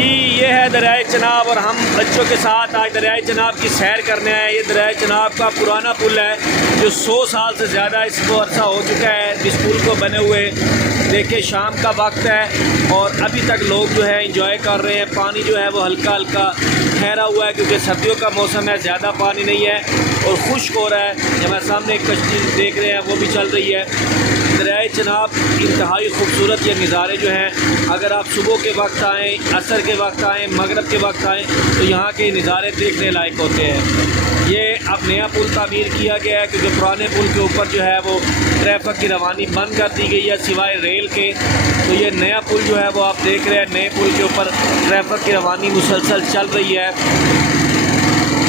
जी ये है दरियाए चनाब और हम बच्चों के साथ आज दरियाए चनाब की सैर करने आए। ये दरियाए चनाब का पुराना पुल है जो 100 साल से ज़्यादा इसको अरसा हो चुका है इस पुल को बने हुए। देखिए शाम का वक्त है और अभी तक लोग जो है इंजॉय कर रहे हैं। पानी जो है वो हल्का हल्का ठहरा हुआ है क्योंकि सर्दियों का मौसम है, ज़्यादा पानी नहीं है और खुश्क हो रहा है। जब सामने एक कश्ती देख रहे हैं वो भी चल रही है। दरियाए चनाब इंतहाई खूबसूरत ये नज़ारे जो हैं, अगर आप सुबह के वक्त आएँ, असर के वक्त आएँ, मगरब के वक्त आएँ तो यहाँ के नज़ारे देखने लायक होते हैं। ये अब नया पुल तामीर किया गया है क्योंकि पुराने पुल के ऊपर जो है वो ट्रैफिक की रवानी बंद कर दी गई है सिवाय रेल के। तो ये नया पुल जो है वो आप देख रहे हैं, नए पुल के ऊपर ट्रैफिक की रवानी मुसलसल चल रही है।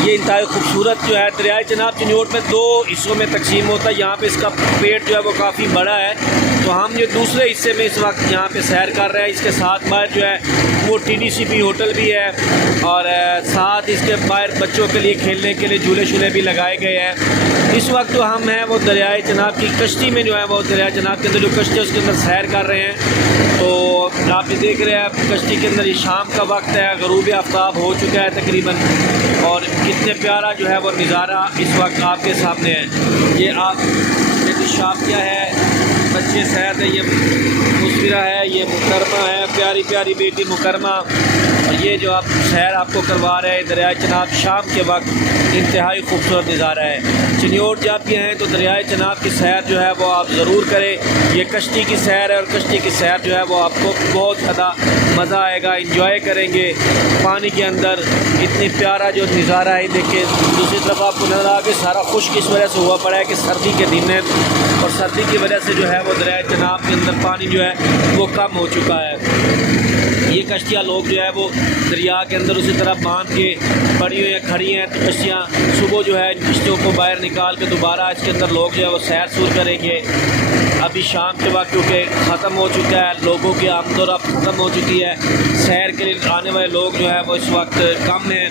ये इंतहाई खूबसूरत जो है दरियाए चनाब चिन्योट में 2 हिस्सों में तकसीम होता है। यहाँ पे इसका पेट जो है वो काफ़ी बड़ा है, तो हम ये दूसरे हिस्से में इस वक्त यहाँ पे सैर कर रहे हैं। इसके साथ बाहर जो है वो TDCP होटल भी है और साथ इसके बाहर बच्चों के लिए खेलने के लिए झूले शूले भी लगाए गए हैं। इस वक्त जो हम हैं वो दरियाए चनाब की कश्ती में जो है वो दरियाए चनाब के अंदर जो कश्ती है उसके अंदर सैर कर रहे हैं। तो आप ये देख रहे हैं कश्ती के अंदर ये शाम का वक्त है, ग़रूब आफ्ताब हो चुका है तकरीबन और कितने प्यारा जो है वो नज़ारा इस वक्त आपके सामने है। ये आप ये शाफिया है, बच्चे सैद है, ये मुस्फिरा है, ये मुकरमा है, प्यारी प्यारी बेटी मुकरमा। और ये जो आप सैर आपको करवा रहे हैं दरियाए चनाब शाम के वक्त इंतहाई खूबसूरत नज़ारा है। चिन्योट जब भी हैं तो दरियाए चनाब की सैर जो है वो आप ज़रूर करें। ये कश्ती की सैर है और कश्ती की सैर जो है वो आपको बहुत ज़्यादा मज़ा आएगा, इंजॉय करेंगे पानी के अंदर। इतनी प्यारा जो नज़ारा है देखिए। दूसरी तरफ आपको नज़र आ कि सारा खुश्क इस वजह से हुआ पड़ा है कि सर्दी के दिन है और सर्दी की वजह से जो है वो दरियाए चनाब के अंदर पानी जो है वो कम हो चुका है। ये कश्तियाँ लोग जो है वो दरिया के अंदर उसी तरह बांध के पड़ी हुई हैं, खड़ी हैं। तो कश्तियाँ सुबह जो है इन कश्तियों को बाहर निकाल के दोबारा इसके अंदर लोग जो है वो सैर सूर करेंगे। अभी शाम के वक्त क्योंकि ख़त्म हो चुका है, लोगों की आमदोरफ्त ख़त्म हो चुकी है, सैर के लिए आने वाले लोग जो है वो इस वक्त कम हैं।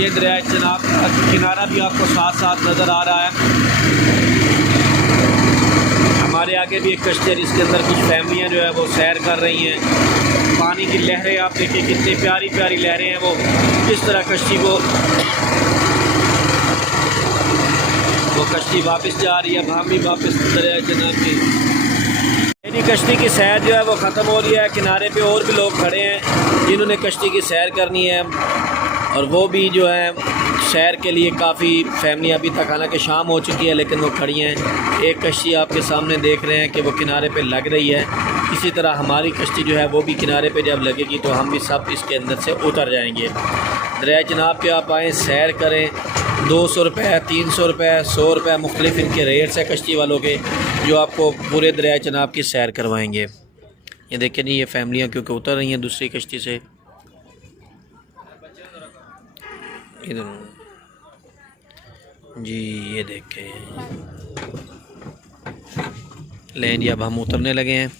ये दरियाए चनाब का किनारा भी आपको साथ साथ नज़र आ रहा है। हमारे आगे भी एक कश्ती है जिसके अंदर कुछ फैमिलियाँ जो है वो सैर कर रही हैं। पानी की लहरें आप देखिए कितनी प्यारी प्यारी लहरें हैं, वो किस तरह कश्ती को वो कश्ती वापस जा रही है। हम भी वापस दरियाए चनाब की मेरी कश्ती की सैर जो है वो ख़त्म हो रही है। किनारे पे और भी लोग खड़े हैं जिन्होंने कश्ती की सैर करनी है और वो भी जो है सैर के लिए काफ़ी फैमिली अभी तक, हालांकि शाम हो चुकी है लेकिन वो खड़ी हैं। एक कश्ती आपके सामने देख रहे हैं कि वो किनारे पे लग रही है। इसी तरह हमारी कश्ती जो है वो भी किनारे पे जब लगेगी तो हम भी सब इसके अंदर से उतर जाएंगे। दरियाए चनाब पे आप आएँ, सैर करें। 200 रुपये, 300 रुपये, 100 रुपये मुख्तलिफ इनके रेट्स हैं कश्ती वालों के जो आपको पूरे दरियाए चनाब की सैर करवाएँगे। ये देखें नहीं, ये फैमिलियाँ क्योंकि उतर रही हैं दूसरी कश्ती से। इधर जी ये देखें लें जी, अब हम उतरने लगे हैं।